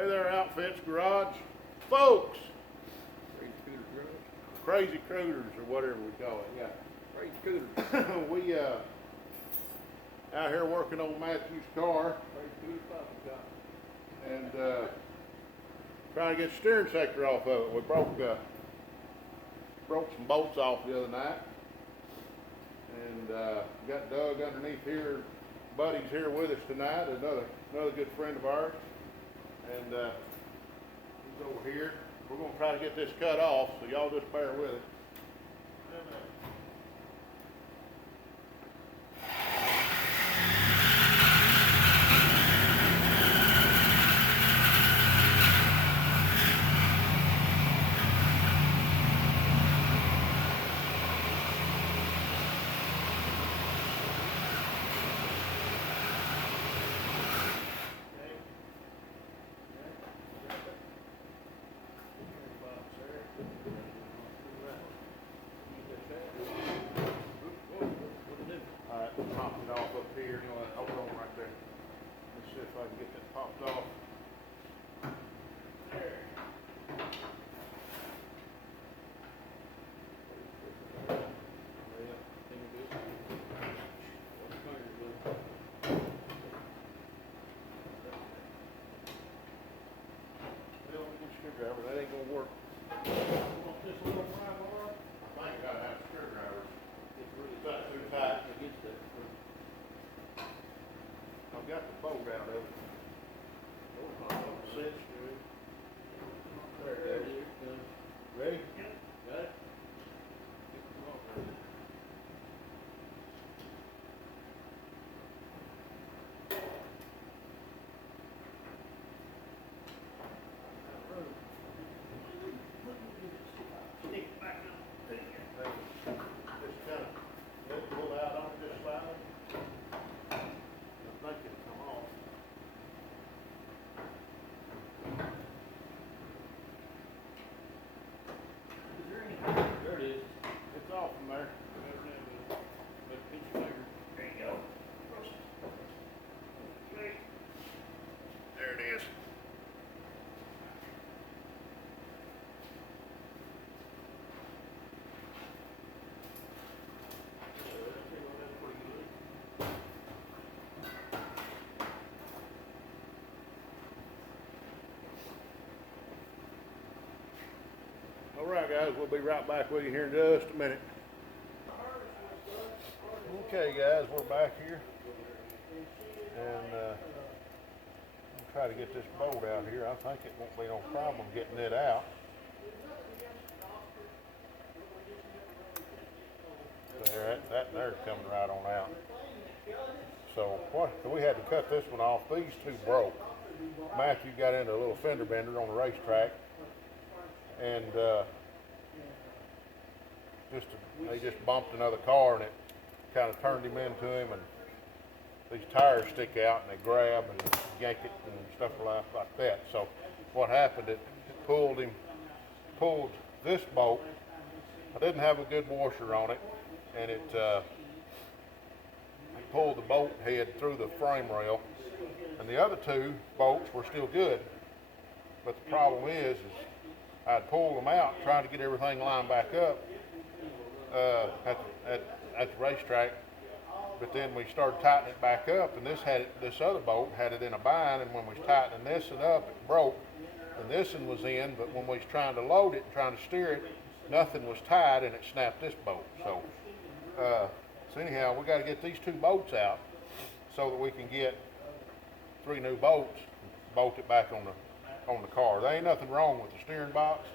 Hey there, Outfits Garage. Folks! Crazy Cooters or whatever we call it, yeah. Crazy Cooters. We out here working on Matthew's car and trying to get the steering sector off of it. We broke some bolts off the other night and got Doug underneath here. Buddy's here with us tonight, another good friend of ours, and he's over here. We're going to try to get this cut off, so y'all just bear with it. Pop it off up here. Hold on right there. Let's see if I can get that popped off. There. Well, get a screwdriver. That ain't gonna work. Want this little pry bar? I think I gotta have screwdrivers. It's really too tight against that. I've got the bolt out of it. Cinch to it. There it is. Ready? Got it? Stick it back up. Just kind of let it pull out on it just slightly. I think it'll come off. Is there any? There it is. It's off from there. There you go. There it is. All right, guys, we'll be right back with you here in just a minute. Okay, guys, we're back here, and we'll try to get this bolt out here. I think it won't be no problem getting it out. There, that there's coming right on out. So we had to cut this one off. These two broke. Matthew got into a little fender bender on the racetrack, and they just bumped another car, and it kind of turned him into him, and these tires stick out, and they grab and yank it and stuff like that. So what happened, it pulled this bolt. I didn't have a good washer on it, and it pulled the bolt head through the frame rail, and the other two bolts were still good. But the problem is I'd pulled them out trying to get everything lined back up at the racetrack, but then we started tightening it back up, and this other bolt had it in a bind, and when we was tightening this one up, it broke, and this one was in, but when we was trying to load it and trying to steer it, nothing was tied, and it snapped this bolt. So anyhow, we got to get these two bolts out so that we can get 3 new bolts, bolt it back on the car. There ain't nothing wrong with the steering box.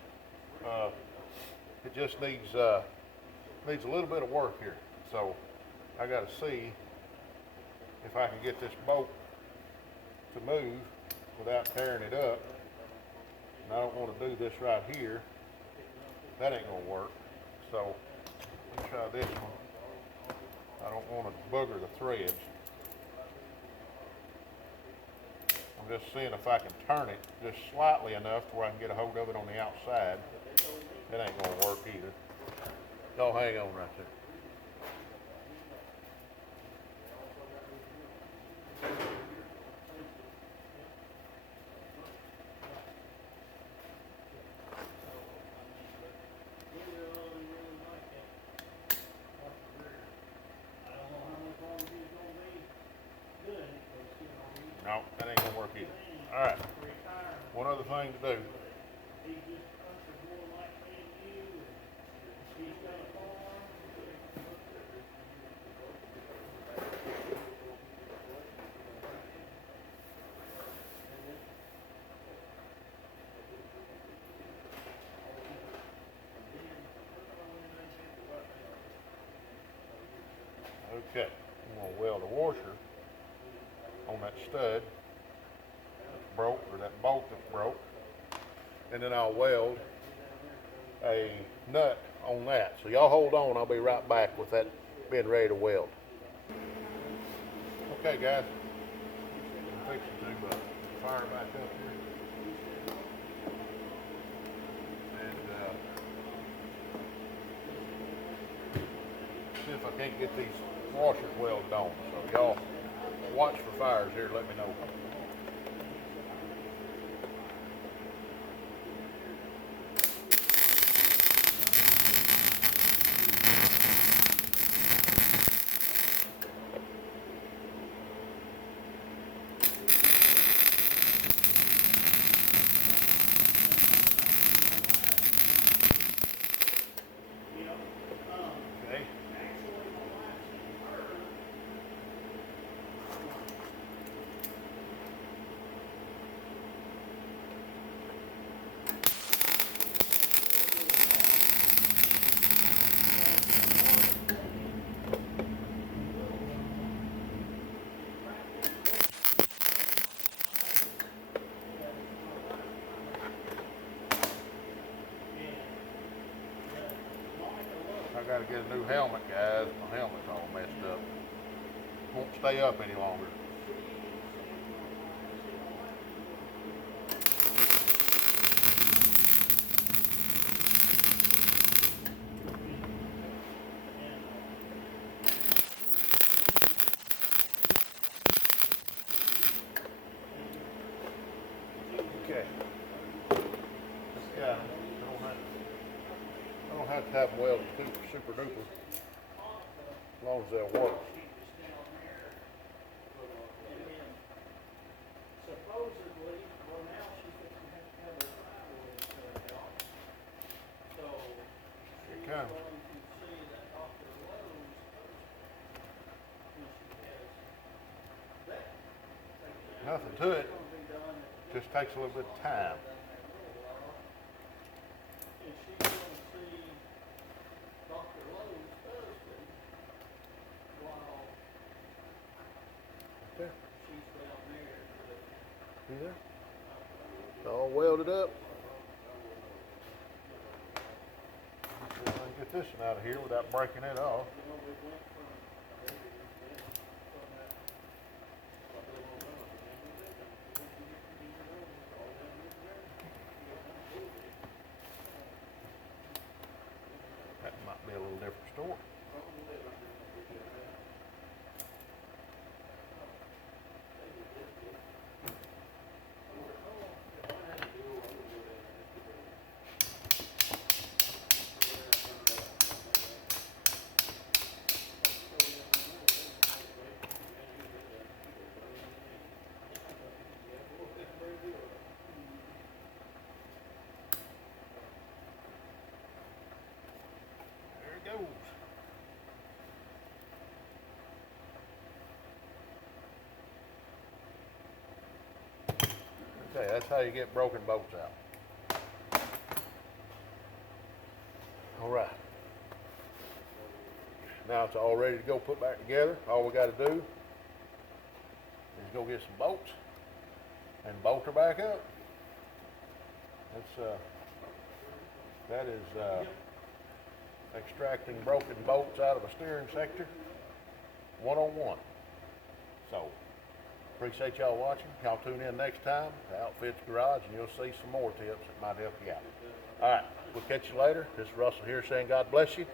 It just needs a little bit of work here. So I got to see if I can get this bolt to move without tearing it up. And I don't want to do this right here. That ain't gonna work. So let's try this one. I don't want to booger the threads. I'm just seeing if I can turn it just slightly enough to where I can get a hold of it on the outside. It ain't gonna work either. Y'all hang on right there. No, that ain't gonna work either. All right. One other thing to do. Okay, I'm gonna weld a washer on that stud that's broke, or that bolt that's broke, and then I'll weld a nut on that. So y'all hold on, I'll be right back with that being ready to weld. Okay guys, I'm fixing to fire back up here. And see if I can't get these washers welded on. So y'all watch for fires here, let me know. Okay. I gotta get a new helmet, guys. My helmet's all messed up. Won't stay up any longer. Okay. Yeah, I don't have to have them welded super duper, as long as they'll work. Supposedly, well now she's going to have her thyroid out. So Here it she's comes. going to see that Dr. Lowe's when she has that taken out. Nothing to it. It's going to be done at Just takes a little bit of time. and she's going to see Dr. Lowe's husband while Okay. she's down there. See there? It's all welded up. See if I can get this one out of here without breaking it off. That might be a little different story. There it goes. Okay, that's how you get broken bolts out. All right. Now it's all ready to go put back together. All we got to do is go get some bolts and bolt her back up. That is extracting broken bolts out of a steering sector 101. So appreciate y'all watching. Y'all tune in next time to Outfits Garage and you'll see some more tips that might help you out. All right, we'll catch you later. This is Russell here saying God bless you.